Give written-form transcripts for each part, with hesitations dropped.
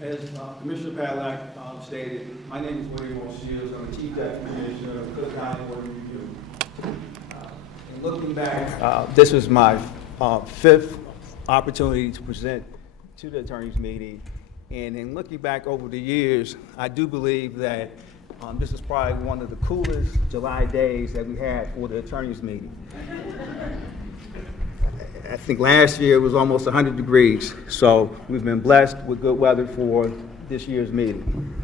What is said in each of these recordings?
As Commissioner Padlock stated, my name is William O'Shields. I'm the Chief Deputy Commissioner of Cook County Board of Review. And looking back, this is my fifth opportunity to present to the attorneys meeting. And in looking back over the years, I do believe that this is probably one of the coolest July days that we had for the attorneys meeting. I think last year it was almost 100 degrees, so we've been blessed with good weather for this year's meeting.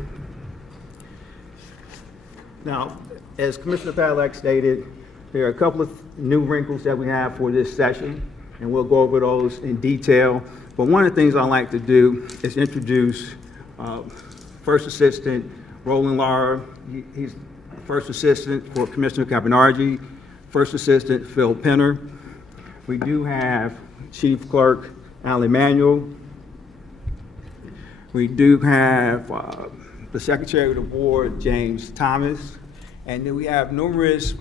Now, as Commissioner Padlock stated, there are a couple of new wrinkles that we have for this session, and we'll go over those in detail. But one of the things I'd like to do is introduce First Assistant Roland Lara. He's First Assistant for Commissioner Caponargi, First Assistant Phil Penner. We do have Chief Clerk Al Emanuel. We do have the Secretary of the Board, James Thomas. And then we have numerous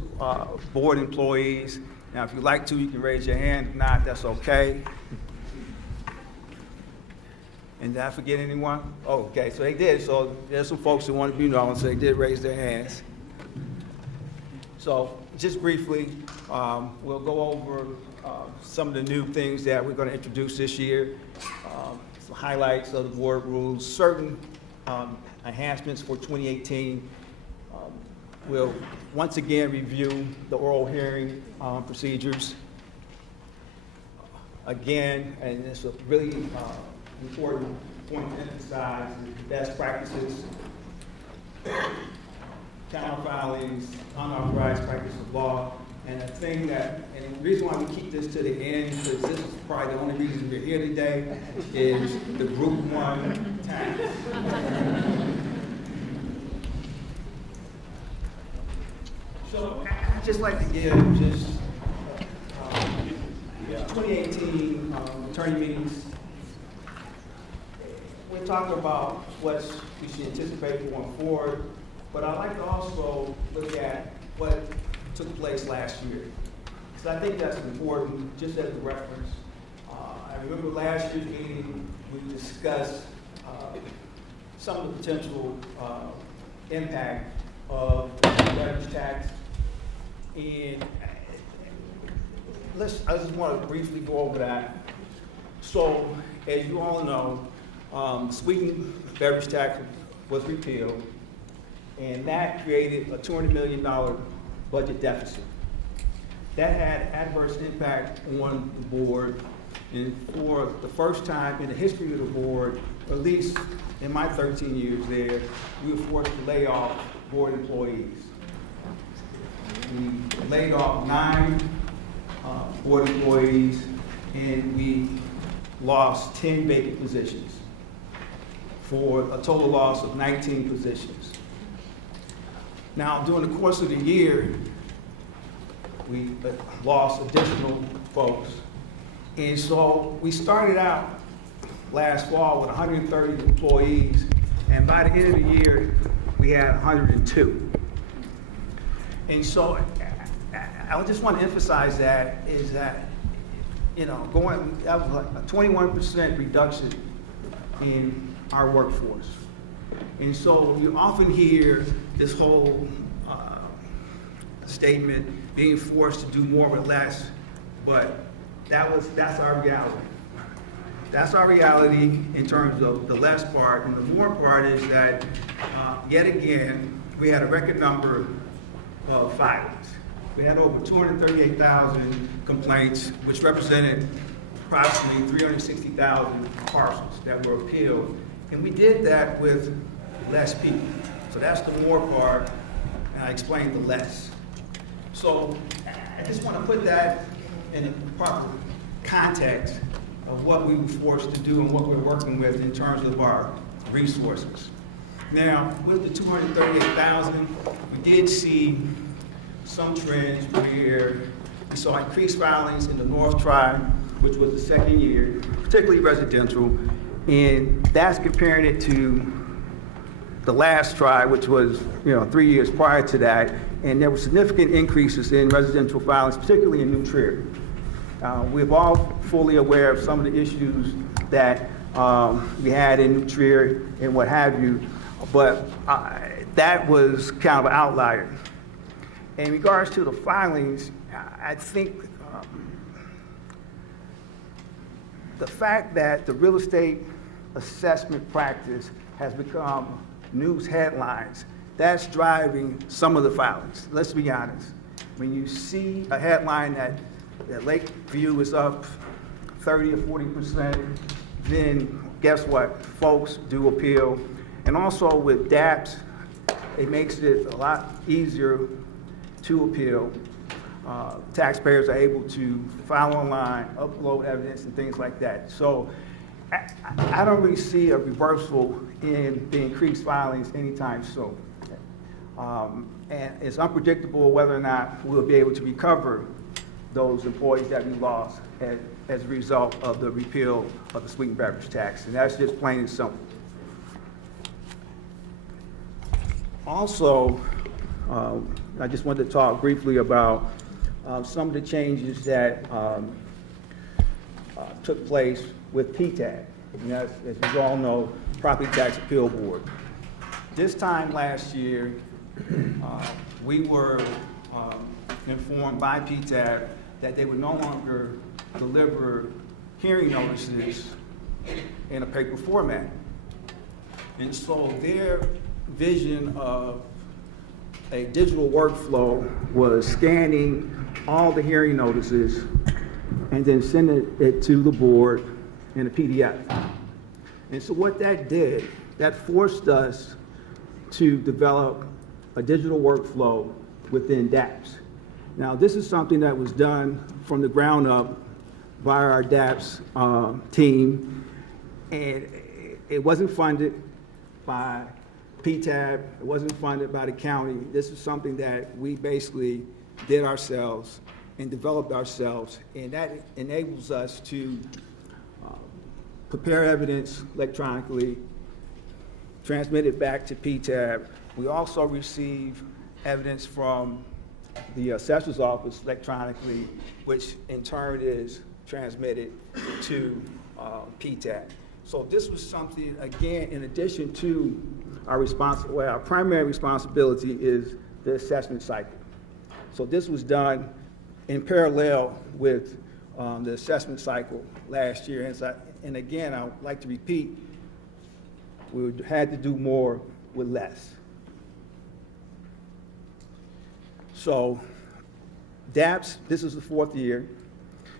board employees. Now, if you'd like to, you can raise your hand. If not, that's okay. And did I forget anyone? Oh, okay, so they did. So there's some folks that want to be known, so they did raise their hands. So just briefly, we'll go over some of the new things that we're going to introduce this year, some highlights of the board rules, certain enhancements for 2018. We'll once again review the oral hearing procedures. Again, and it's a really important point to emphasize, best practices, counter filings, unauthorized practice of law. And the thing that, and the reason why we keep this to the end, because this is probably the only reason we're here today, is the Group 1 tax. So I'd just like to give just 2018 attorney meetings. We're talking about what we should anticipate going forward, but I'd like to also look at what took place last year. So I think that's important, just as a reference. I remember last year's meeting, we discussed some of the potential impact of the leverage tax. And I just want to briefly go over that. So, as you all know, sweetened beverage tax was repealed, and that created a $200 million budget deficit. That had adverse impact on the board, and for the first time in the history of the board, at least in my 13 years there, we were forced to lay off board employees. We laid off 9 board employees, and we lost 10 vacant positions for a total loss of 19 positions. Now, during the course of the year, we lost additional folks. And so we started out last fall with 130 employees, and by the end of the year, we had 102. And so I just want to emphasize that is that, you know, that was like a 21% reduction in our workforce. And so you often hear this whole statement, being forced to do more with less, but that's our reality. That's our reality in terms of the less part, and the more part is that, yet again, we had a record number of filings. We had over 238,000 complaints, which represented approximately 360,000 parcels that were appealed. And we did that with less people. So that's the more part, and I explained the less. So I just want to put that in the proper context of what we were forced to do and what we're working with in terms of our resources. Now, with the 238,000, we did see some trends where we saw increased filings in the North Tribe, which was the second year, particularly residential, and that's comparing it to the last tribe, which was 3 years prior to that, and there were significant increases in residential filings, particularly in New Trier. We're all fully aware of some of the issues that we had in New Trier and what have you, but that was kind of an outlier. In regards to the filings, I think the fact that the real estate assessment practice has become news headlines, that's driving some of the filings. Let's be honest. When you see a headline that Lakeview is up 30 or 40%, then guess what? Folks do appeal. And also with DAPS, it makes it a lot easier to appeal. Taxpayers are able to file online, upload evidence and things like that. So I don't really see a reversal in the increased filings anytime soon. And it's unpredictable whether or not we'll be able to recover those employees that we lost as a result of the repeal of the sweetened beverage tax. And that's just plain and simple. Also, I just wanted to talk briefly about some of the changes that took place with PTAB. And as you all know, Property Tax Appeal Board. This time last year, we were informed by PTAB that they would no longer deliver hearing notices in a paper format. And so their vision of a digital workflow was scanning all the hearing notices and then sending it to the board in a PDF. And so what that did, that forced us to develop a digital workflow within DAPS. Now, this is something that was done from the ground up by our DAPS team, and it wasn't funded by PTAB, it wasn't funded by the county. This is something that we basically did ourselves and developed ourselves, and that enables us to prepare evidence electronically, transmit it back to PTAB. We also receive evidence from the assessor's office electronically, which in turn is transmitted to PTAB. So this was something, again, in addition to our primary responsibility is the assessment cycle. So this was done in parallel with the assessment cycle last year. And again, I would like to repeat, we had to do more with less. So DAPS, this is the 4th year.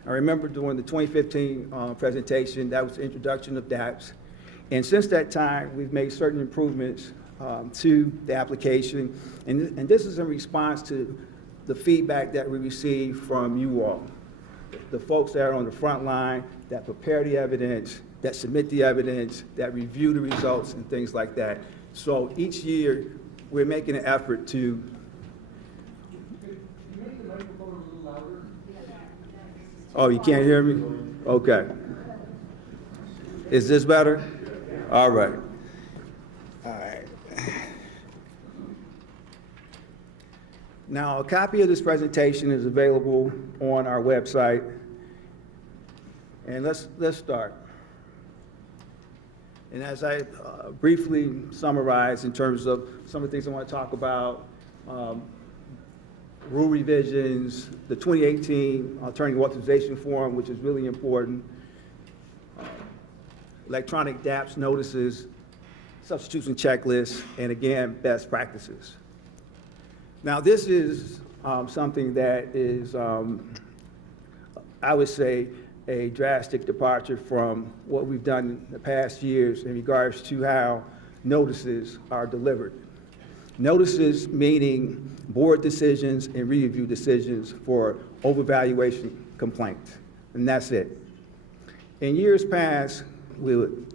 I remember during the 2015 presentation, that was the introduction of DAPS. And since that time, we've made certain improvements to the application. And this is in response to the feedback that we received from you all, the folks that are on the front line, that prepare the evidence, that submit the evidence, that review the results and things like that. So each year, we're making an effort to. Oh, you can't hear me? Okay. Is this better? All right. All right. Now, a copy of this presentation is available on our website. And let's start. And as I briefly summarize in terms of some of the things I want to talk about, rule revisions, the 2018 Attorney Authorization Form, which is really important, electronic DAPS notices, substitution checklists, and again, best practices. Now, this is something that is, I would say, a drastic departure from what we've done in the past years in regards to how notices are delivered. Notices meaning board decisions and re-review decisions for overvaluation complaints, and that's it. In years past, we would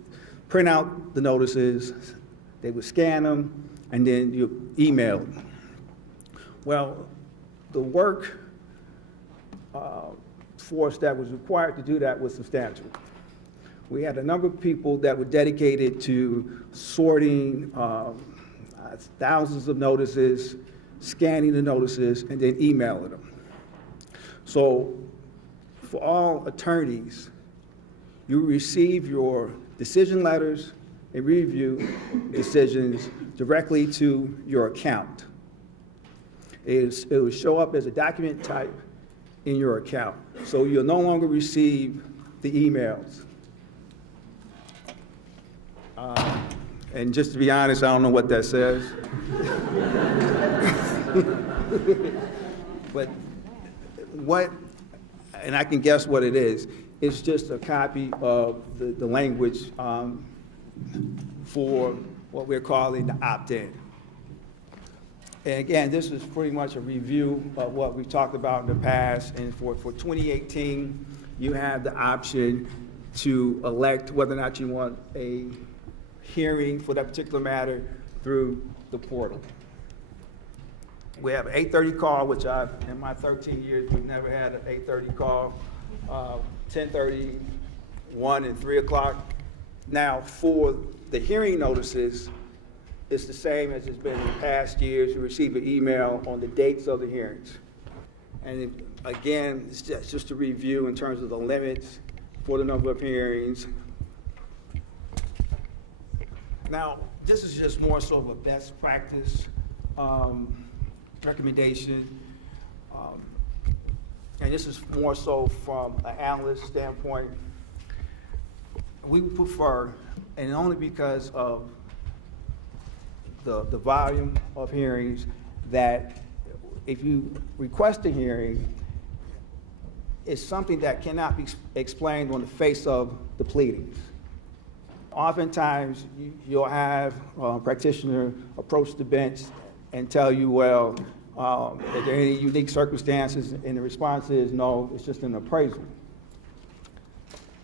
print out the notices, they would scan them, and then you email them. Well, the work force that was required to do that was substantial. We had a number of people that were dedicated to sorting thousands of notices, scanning the notices, and then emailing them. So for all attorneys, you receive your decision letters and review decisions directly to your account. It will show up as a document type in your account. So you'll no longer receive the emails. And just to be honest, I don't know what that says. But and I can guess what it is. It's just a copy of the language for what we're calling the opt-in. And again, this is pretty much a review of what we've talked about in the past. And for 2018, you have the option to elect whether or not you want a hearing for that particular matter through the portal. We have an 8:30 call, which in my 13 years, we've never had an 8:30 call. 10:30, 1, and 3 o'clock. Now, for the hearing notices, it's the same as it's been in past years. You receive an email on the dates of the hearings. And again, it's just a review in terms of the limits for the number of hearings. Now, this is just more so of a best practice recommendation. And this is more so from an analyst standpoint. We prefer, and only because of the volume of hearings, that if you request a hearing, it's something that cannot be explained on the face of the pleadings. Oftentimes, you'll have a practitioner approach the bench and tell you, well, are there any unique circumstances? And the response is, no, it's just an appraisal.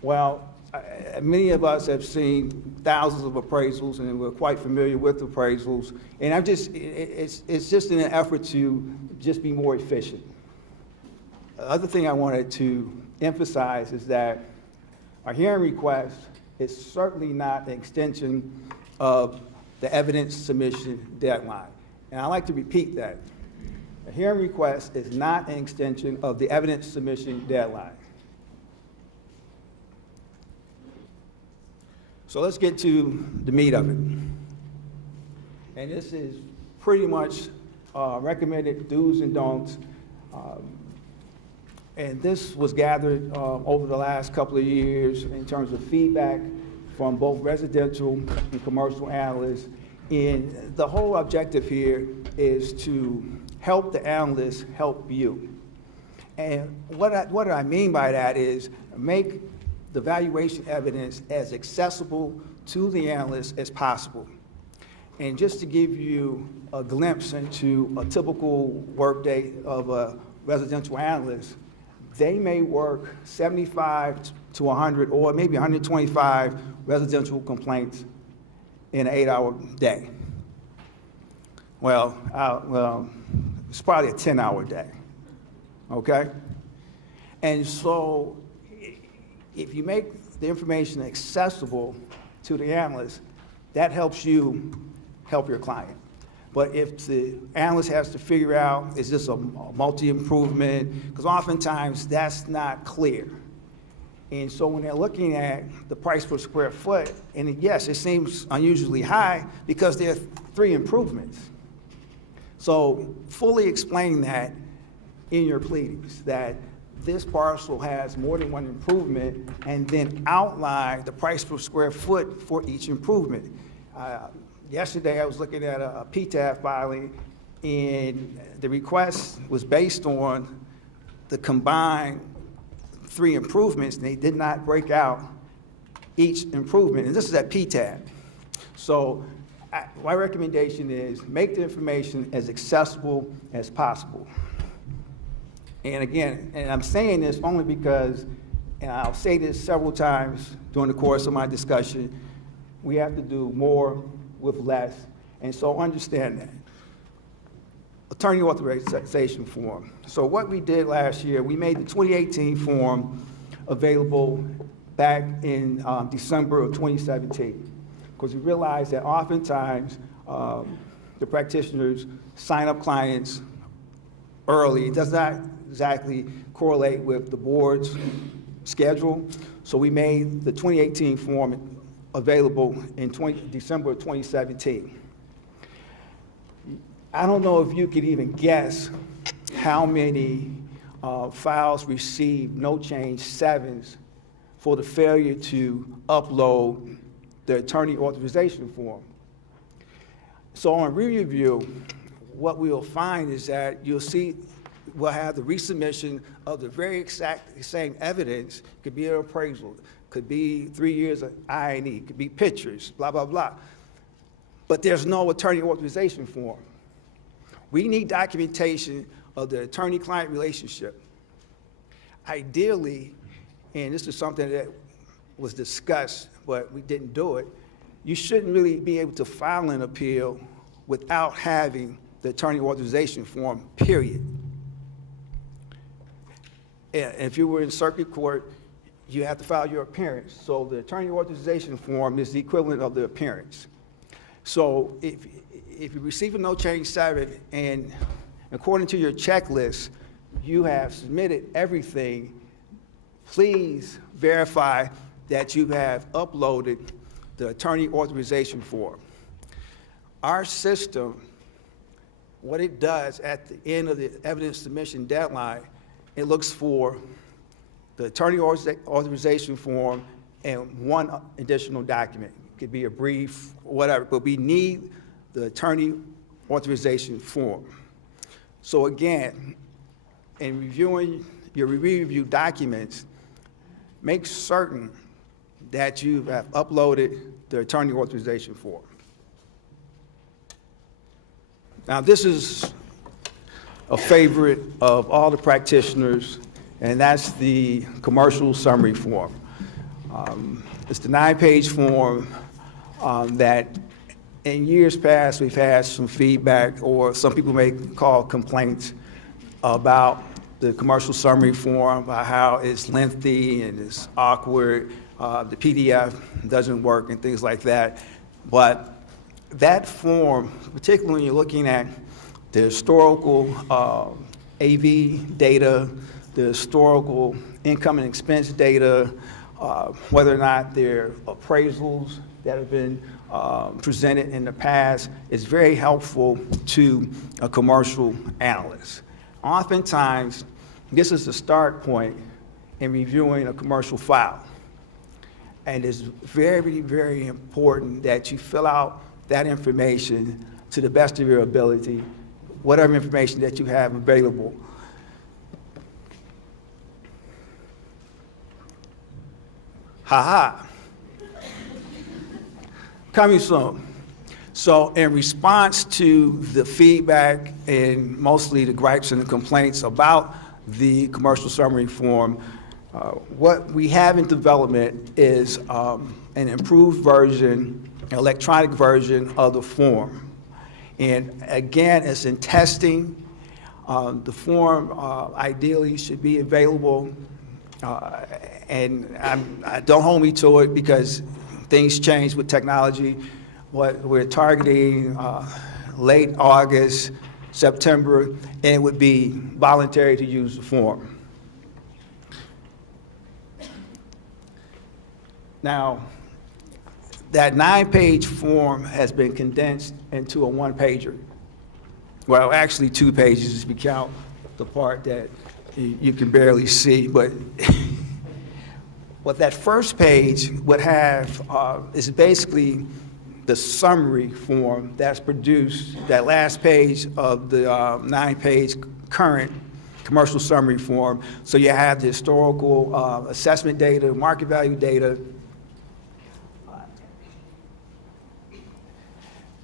Well, many of us have seen thousands of appraisals, and we're quite familiar with appraisals. And it's just in an effort to just be more efficient. The other thing I wanted to emphasize is that our hearing request is certainly not an extension of the evidence submission deadline. And I'd like to repeat that. A hearing request is not an extension of the evidence submission deadline. So let's get to the meat of it. And this is pretty much recommended do's and don'ts. And this was gathered over the last couple of years in terms of feedback from both residential and commercial analysts. And the whole objective here is to help the analysts help you. And what I mean by that is make the valuation evidence as accessible to the analyst as possible. And just to give you a glimpse into a typical workday of a residential analyst, they may work 75 to 100 or maybe 125 residential complaints in an 8-hour day. Well, it's probably a 10-hour day, okay? And so if you make the information accessible to the analyst, that helps you help your client. But if the analyst has to figure out, is this a multi-improvement? Because oftentimes that's not clear. And so when they're looking at the price per square foot, and yes, it seems unusually high because there are 3 improvements. So fully explain that in your pleadings, that this parcel has more than 1 improvement, and then outline the price per square foot for each improvement. Yesterday, I was looking at a PTAB filing, and the request was based on the combined 3 improvements, and they did not break out each improvement. And this is at PTAB. So my recommendation is make the information as accessible as possible. And again, and I'm saying this only because, and I'll say this several times during the course of my discussion, we have to do more with less, and so understand that. Attorney authorization form. So what we did last year, we made the 2018 form available back in December of 2017, because we realized that oftentimes the practitioners sign up clients early. It does not exactly correlate with the board's schedule, so we made the 2018 form available in December of 2017. I don't know if you could even guess how many files received no change 7s for the failure to upload the attorney authorization form. So on re-review, what we'll find is that you'll see we'll have the resubmission of the very exact same evidence. Could be an appraisal, could be 3 years of I&E, could be pictures, blah, blah, blah. But there's no attorney authorization form. We need documentation of the attorney-client relationship. Ideally, and this is something that was discussed, but we didn't do it, you shouldn't really be able to file an appeal without having the attorney authorization form, period. And if you were in circuit court, you have to file your appearance. So the attorney authorization form is the equivalent of the appearance. So if you receive a no change 7 and according to your checklist, you have submitted everything, please verify that you have uploaded the attorney authorization form. Our system, what it does at the end of the evidence submission deadline, it looks for the attorney authorization form and one additional document. It could be a brief, whatever, but we need the attorney authorization form. So again, in reviewing your review documents, make certain that you have uploaded the attorney authorization form. Now, this is a favorite of all the practitioners, and that's the commercial summary form. It's the 9-page form that in years past we've had some feedback, or some people may call complaints about the commercial summary form, about how it's lengthy and it's awkward, the PDF doesn't work and things like that. But that form, particularly when you're looking at the historical AV data, the historical income and expense data, whether or not they're appraisals that have been presented in the past, is very helpful to a commercial analyst. Oftentimes, this is the start point in reviewing a commercial file. And it's very, very important that you fill out that information to the best of your ability, whatever information that you have available. Coming soon. So in response to the feedback and mostly the gripes and the complaints about the commercial summary form, what we have in development is an improved version, an electronic version of the form. And again, it's in testing. The form ideally should be available, and don't hold me to it because things change with technology. What we're targeting late August, September, and it would be voluntary to use the form. Now, that 9-page form has been condensed into a 1-pager. Well, actually 2 pages if you count the part that you can barely see, but what that first page would have is basically the summary form that's produced, that last page of the 9-page current commercial summary form. So you have the historical assessment data, market value data.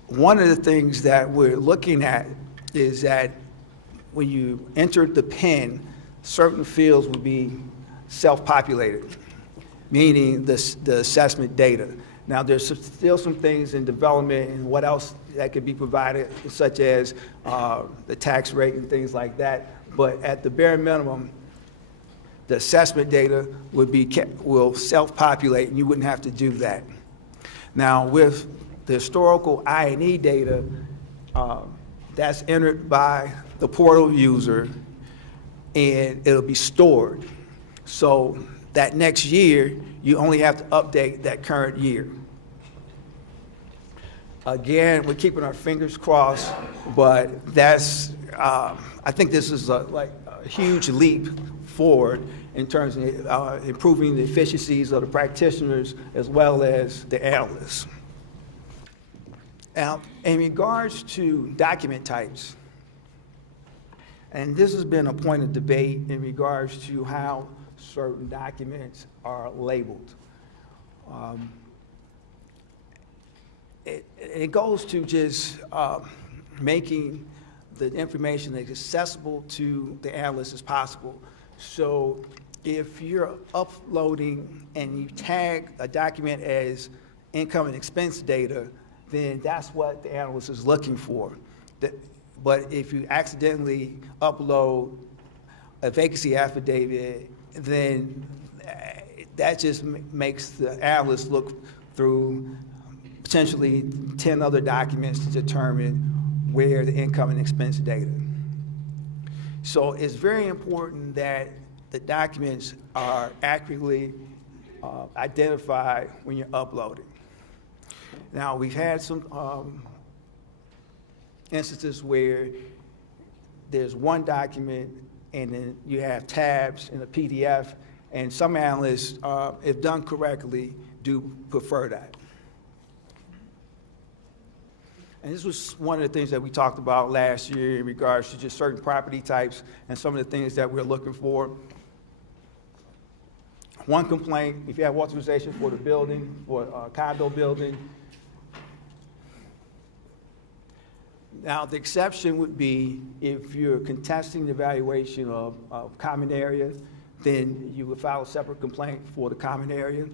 One of the things that we're looking at is that when you enter the PIN, certain fields will be self-populated, meaning the assessment data. Now, there's still some things in development and what else that could be provided, such as the tax rate and things like that. But at the bare minimum, the assessment data will self-populate, and you wouldn't have to do that. Now, with the historical I&E data, that's entered by the portal user, and it'll be stored. So that next year, you only have to update that current year. Again, we're keeping our fingers crossed, but that's, I think this is like a huge leap forward in terms of improving the efficiencies of the practitioners as well as the analysts. Now, in regards to document types, and this has been a point of debate in regards to how certain documents are labeled. It goes to just making the information as accessible to the analyst as possible. So if you're uploading and you tag a document as income and expense data, then that's what the analyst is looking for. But if you accidentally upload a vacancy affidavit, then that just makes the analyst look through potentially 10 other documents to determine where the income and expense data. So it's very important that the documents are accurately identified when you're uploading. Now, we've had some instances where there's one document and then you have tabs in a PDF, and some analysts, if done correctly, do prefer that. And this was one of the things that we talked about last year in regards to just certain property types and some of the things that we're looking for. One complaint, if you have authorization for the building, for a condo building. Now, the exception would be if you're contesting the valuation of common areas, then you would file a separate complaint for the common area.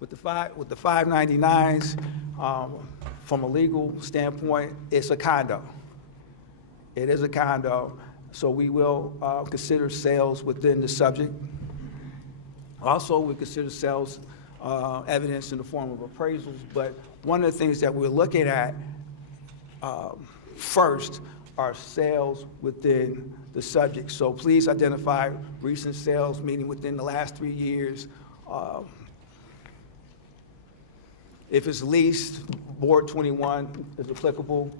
With the 599s, from a legal standpoint, it's a condo. It is a condo, so we will consider sales within the subject. Also, we consider sales evidence in the form of appraisals, but one of the things that we're looking at first are sales within the subject. So please identify recent sales, meaning within the last 3 years. If it's leased, Board 21 is applicable,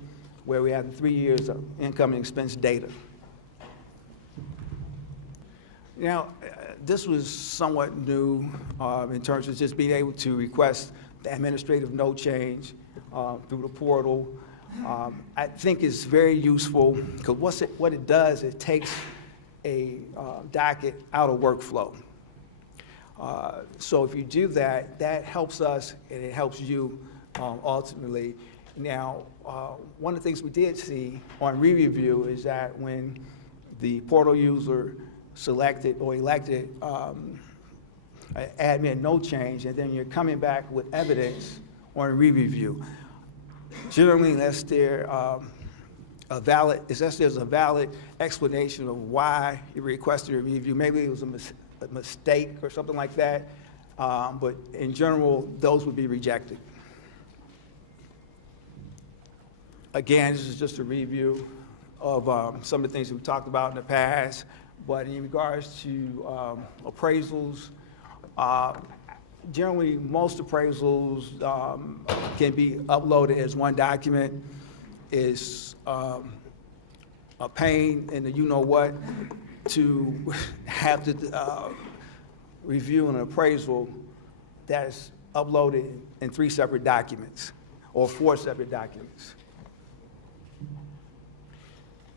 where we have 3 years of income and expense data. Now, this was somewhat new in terms of just being able to request the administrative note change through the portal. I think it's very useful because what it does, it takes a docket out of workflow. So if you do that, that helps us and it helps you ultimately. Now, one of the things we did see on re-review is that when the portal user selected or elected admin no change, and then you're coming back with evidence on re-review, generally unless there's a valid explanation of why you requested a review, maybe it was a mistake or something like that, but in general, those would be rejected. Again, this is just a review of some of the things that we talked about in the past, but in regards to appraisals, generally most appraisals can be uploaded as one document. It's a pain in the you-know-what to have to review an appraisal that's uploaded in 3 separate documents or 4 separate documents.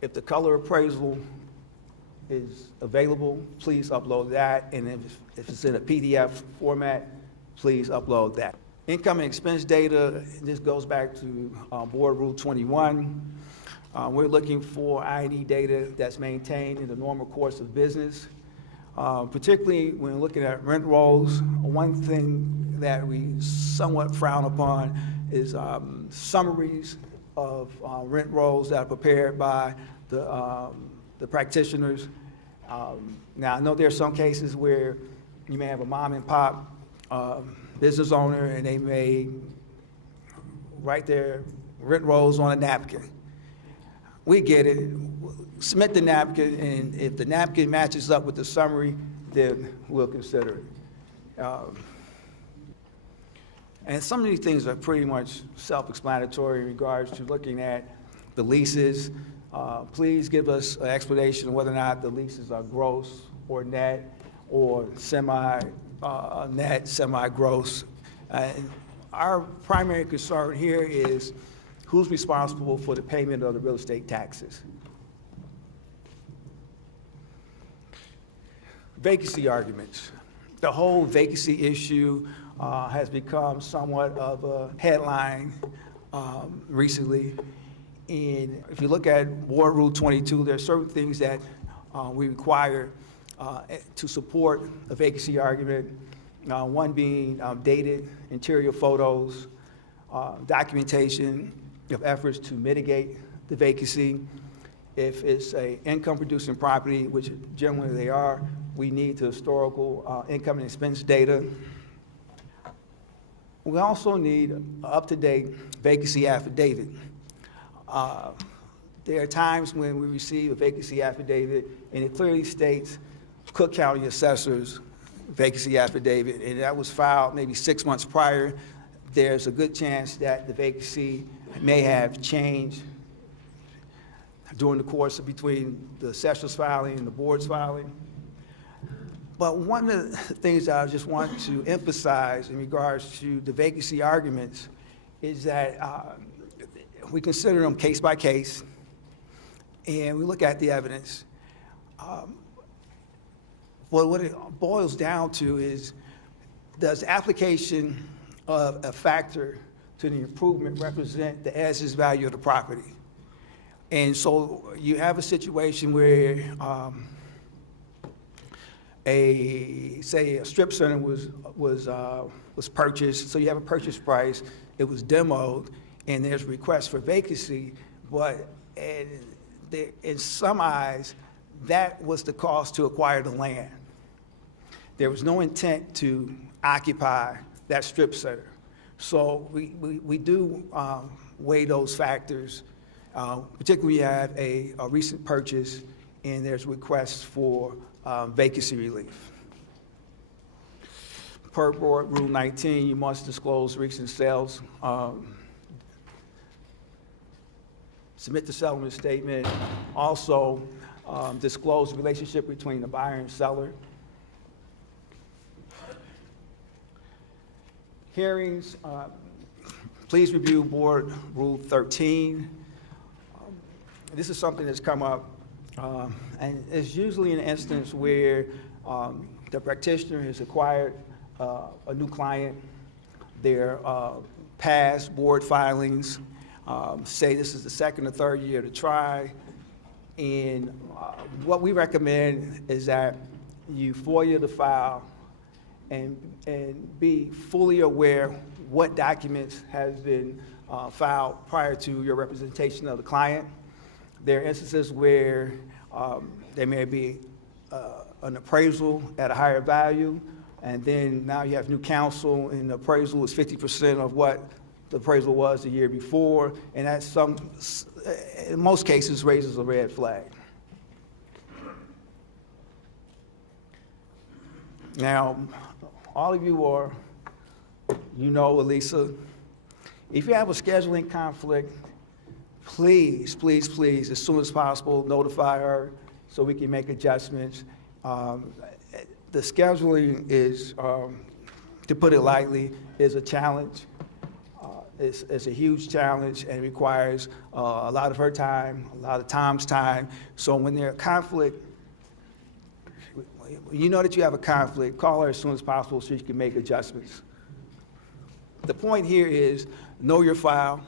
If the color appraisal is available, please upload that, and if it's in a PDF format, please upload that. Income and expense data, this goes back to Board Rule 21. We're looking for I&E data that's maintained in the normal course of business. Particularly when looking at rent rolls, one thing that we somewhat frown upon is summaries of rent rolls that are prepared by the practitioners. Now, I know there are some cases where you may have a mom and pop business owner and they may write their rent rolls on a napkin. We get it, submit the napkin, and if the napkin matches up with the summary, then we'll consider it. And some of these things are pretty much self-explanatory in regards to looking at the leases. Please give us an explanation of whether or not the leases are gross or net or semi-net, semi-gross. And our primary concern here is who's responsible for the payment of the real estate taxes. Vacancy arguments. The whole vacancy issue has become somewhat of a headline recently. And if you look at Board Rule 22, there are certain things that we require to support a vacancy argument. One being dated interior photos, documentation of efforts to mitigate the vacancy. If it's an income-producing property, which generally they are, we need the historical income and expense data. We also need an up-to-date vacancy affidavit. There are times when we receive a vacancy affidavit and it clearly states Cook County Assessor's vacancy affidavit, and that was filed maybe 6 months prior. There's a good chance that the vacancy may have changed during the course of between the assessor's filing and the board's filing. But one of the things that I just want to emphasize in regards to the vacancy arguments is that we consider them case by case, and we look at the evidence. What it boils down to is, does application of a factor to the improvement represent the as-is value of the property? And so you have a situation where say a strip center was purchased, so you have a purchase price, it was demoed, and there's a request for vacancy, but in some eyes, that was the cost to acquire the land. There was no intent to occupy that strip center. So we do weigh those factors, particularly you have a recent purchase and there's requests for vacancy relief. Per Board Rule 19, you must disclose recent sales. Submit the settlement statement. Also, disclose the relationship between the buyer and seller. Hearings, please review Board Rule 13. This is something that's come up, and it's usually an instance where the practitioner has acquired a new client. Their past board filings say this is the second or third year to try, and what we recommend is that you FOIA the file and be fully aware what documents has been filed prior to your representation of the client. There are instances where there may be an appraisal at a higher value, and then now you have new counsel, and the appraisal is 50% of what the appraisal was the year before, and that in most cases raises a red flag. Now, all of you know Elisa. If you have a scheduling conflict, please, please, please, as soon as possible, notify her so we can make adjustments. The scheduling is, to put it lightly, is a challenge. It's a huge challenge and requires a lot of her time, a lot of Tom's time. So when there's a conflict, you know that you have a conflict, call her as soon as possible so you can make adjustments. The point here is know your file,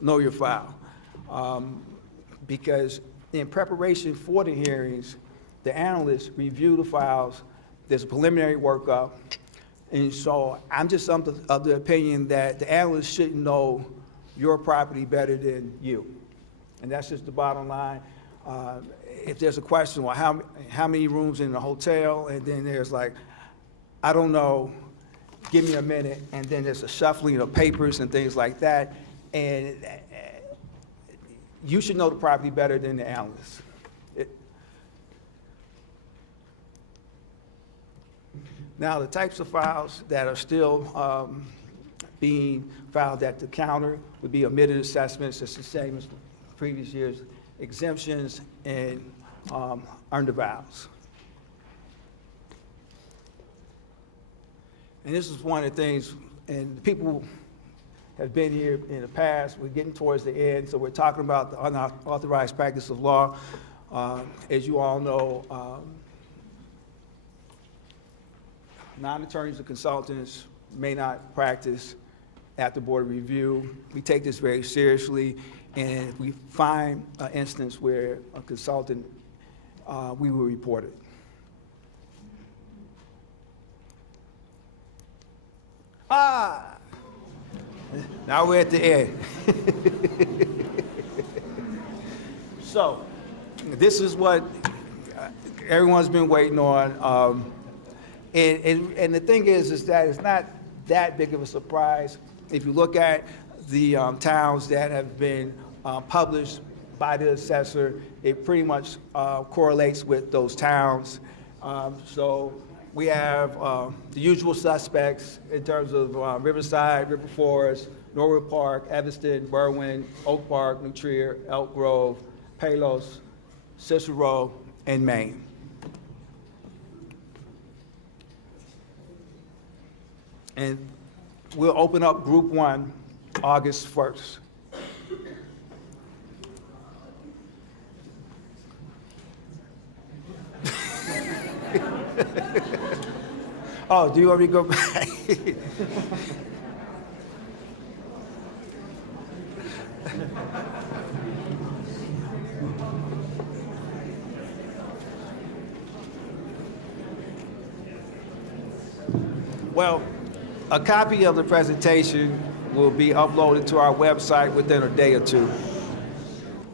know your file. Because in preparation for the hearings, the analysts review the files, there's a preliminary workup, and so I'm just of the opinion that the analysts should know your property better than you. And that's just the bottom line. If there's a question, well, how many rooms in the hotel? And then there's like, I don't know, give me a minute. And then there's a shuffling of papers and things like that. And you should know the property better than the analyst. Now, the types of files that are still being filed at the counter would be omitted assessments. It's the same as previous years, exemptions and earned vows. And this is one of the things, and people have been here in the past. We're getting towards the end, so we're talking about the unauthorized practice of law. As you all know, non-attorneys or consultants may not practice at the board of review. We take this very seriously, and if we find an instance where a consultant, we will report it. Now we're at the end. So, this is what everyone's been waiting on. And the thing is that it's not that big of a surprise. If you look at the towns that have been published by the assessor, it pretty much correlates with those towns. So we have the usual suspects in terms of Riverside, River Forest, Norwood Park, Evanston, Berwyn, Oak Park, New Trier, Elk Grove, Palos, Cicero, and Maine. And we'll open up Group 1 August 1st. Oh, do you want me to go back? Well, a copy of the presentation will be uploaded to our website within a day or two.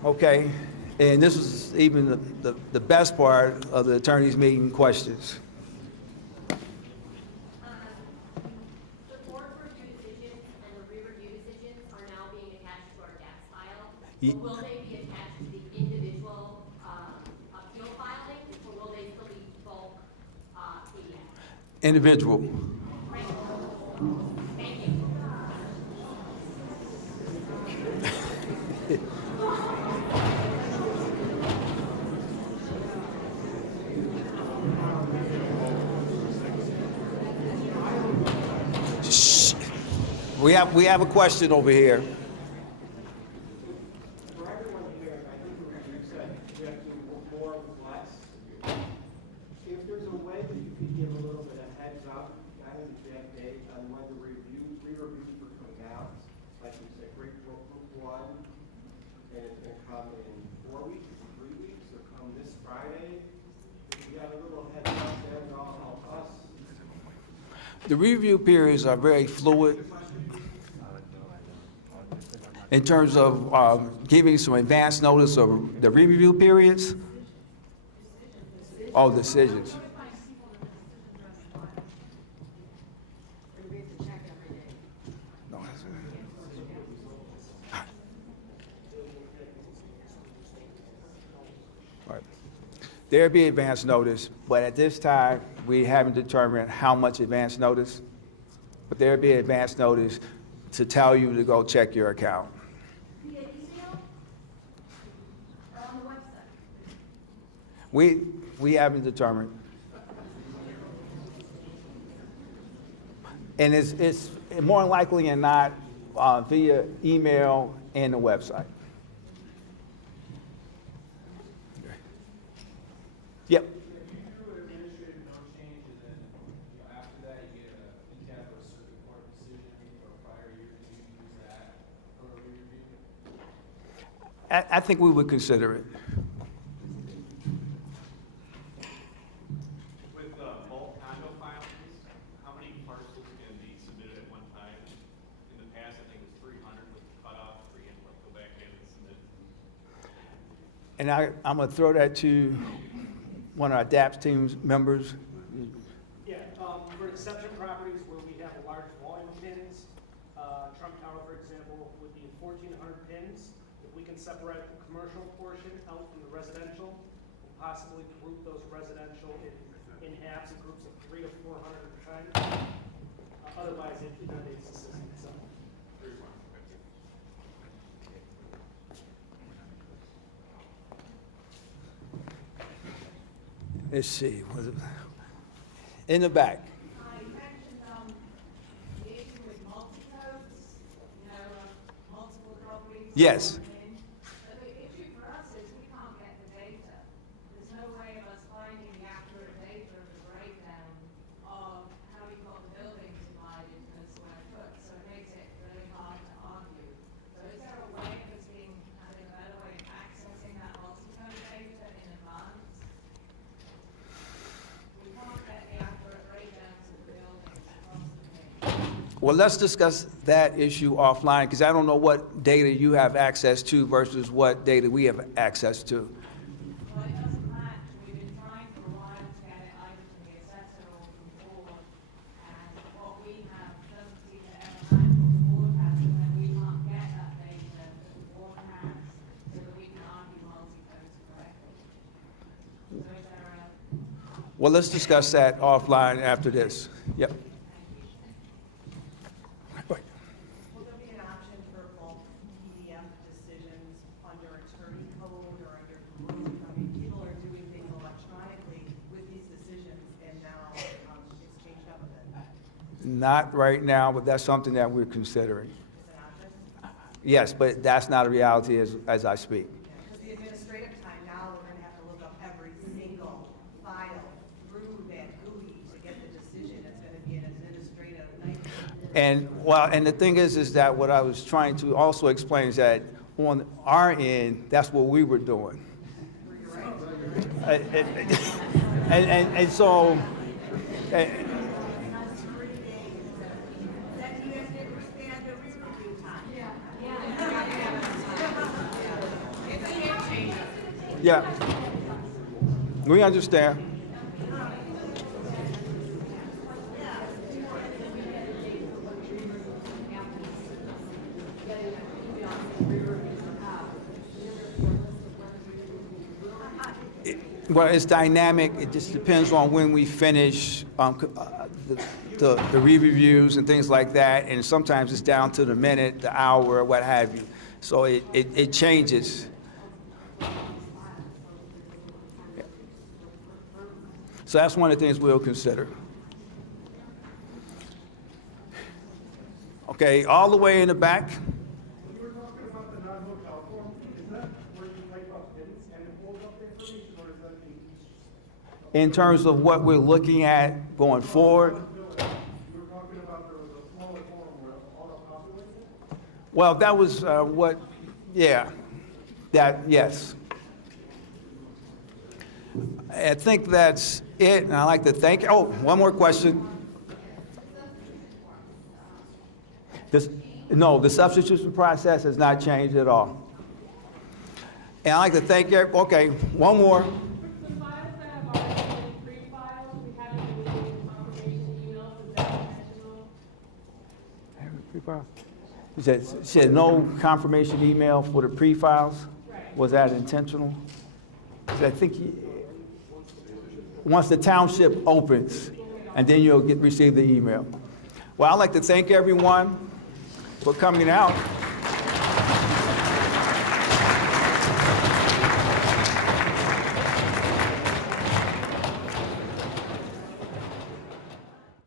Okay? And this is even the best part of the attorney's meeting questions. The board review decisions and the re-review decisions are now being attached to our DAPS file. But will they be attached to the individual appeal filings, or will they still be bulk PDF? Individual. Right. Thank you. We have a question over here. For everyone here, I think what you said, we have to do more with less. If there's a way that you could give a little bit of heads up, kind of exact date on when the re-reviews were coming out, like you said, Group 1, and it's going to come in 4 weeks, 3 weeks, or come this Friday. If you have a little heads up there, that'll help us. The review periods are very fluid in terms of giving some advance notice of the review periods. Oh, decisions. No, that's all right. There'll be advance notice, but at this time, we haven't determined how much advance notice, but there'll be advance notice to tell you to go check your account. Via email or on the website? We haven't determined. And it's more likely than not via email and the website. Yep. If you do an administrative note change and then after that you get a PCAP or a circuit court decision or a prior year, can you use that for a re-review? I think we would consider it. With bulk condo filings, how many parcels can be submitted at one time? In the past, I think it was 300 with the cutoff, where you had to go back in and submit. And I'm going to throw that to one of our DAPS team's members. Yeah, for exception properties where we have a large volume of pins, Trump Tower, for example, would be 1,400 pins. If we can separate the commercial portion out from the residential, and possibly group those residential in halves, in groups of 300 to 400 at a time. Otherwise, it inundates the system itself. Let's see, was it- in the back. I mentioned, the issue with multi-codes, multiple properties. Yes. But the issue for us is we can't get the data. There's no way of us finding the accurate data of the breakdown of how we got the buildings divided per square foot, so it makes it really hard to argue. So is there a way of us having a better way of accessing that multi-code data in advance? We can't get the accurate breakdowns of the buildings across the page. Well, let's discuss that issue offline, because I don't know what data you have access to versus what data we have access to. Well, it doesn't match. We've been trying for a while to get it either from the assessor or from the board. And what we have doesn't seem to ever match what the board has, and then we can't get that data that the board has so that we can argue multi-codes correctly. So is there a, Well, let's discuss that offline after this. Yep. Right. Will there be an option for bulk PDF decisions under attorney code or under group? I mean, people are doing things electronically with these decisions, and now it's changed up a bit. Not right now, but that's something that we're considering. Is it an option? Yes, but that's not a reality as I speak. Because the administrative time, now we're gonna have to look up every single file through that GUI to get the decision. It's gonna be an administrative nightmare. And the thing is that what I was trying to also explain is that on our end, that's what we were doing. And so, Then you didn't expand the re-review time. It's a game changer. yeah, we understand. Well, it's dynamic. It just depends on when we finish the re-reviews and things like that. And sometimes it's down to the minute, the hour, what have you. So it changes. So that's one of the things we'll consider. Okay, all the way in the back. When you were talking about the non-hotel form, is that where you type up minutes and it pulls up the information, or is that the? In terms of what we're looking at going forward, You were talking about there was a smaller form where auto-populated? well, that was yes. I think that's it, and I'd like to thank, one more question. The substitution process has not changed at all. And I'd like to thank, one more. The files that have already been pre-filed, we haven't been getting confirmation emails, is that intentional? You said no confirmation email for the pre-files? Right. Was that intentional? 'Cause I think once the township opens, and then you'll receive the email. Well, I'd like to thank everyone for coming out.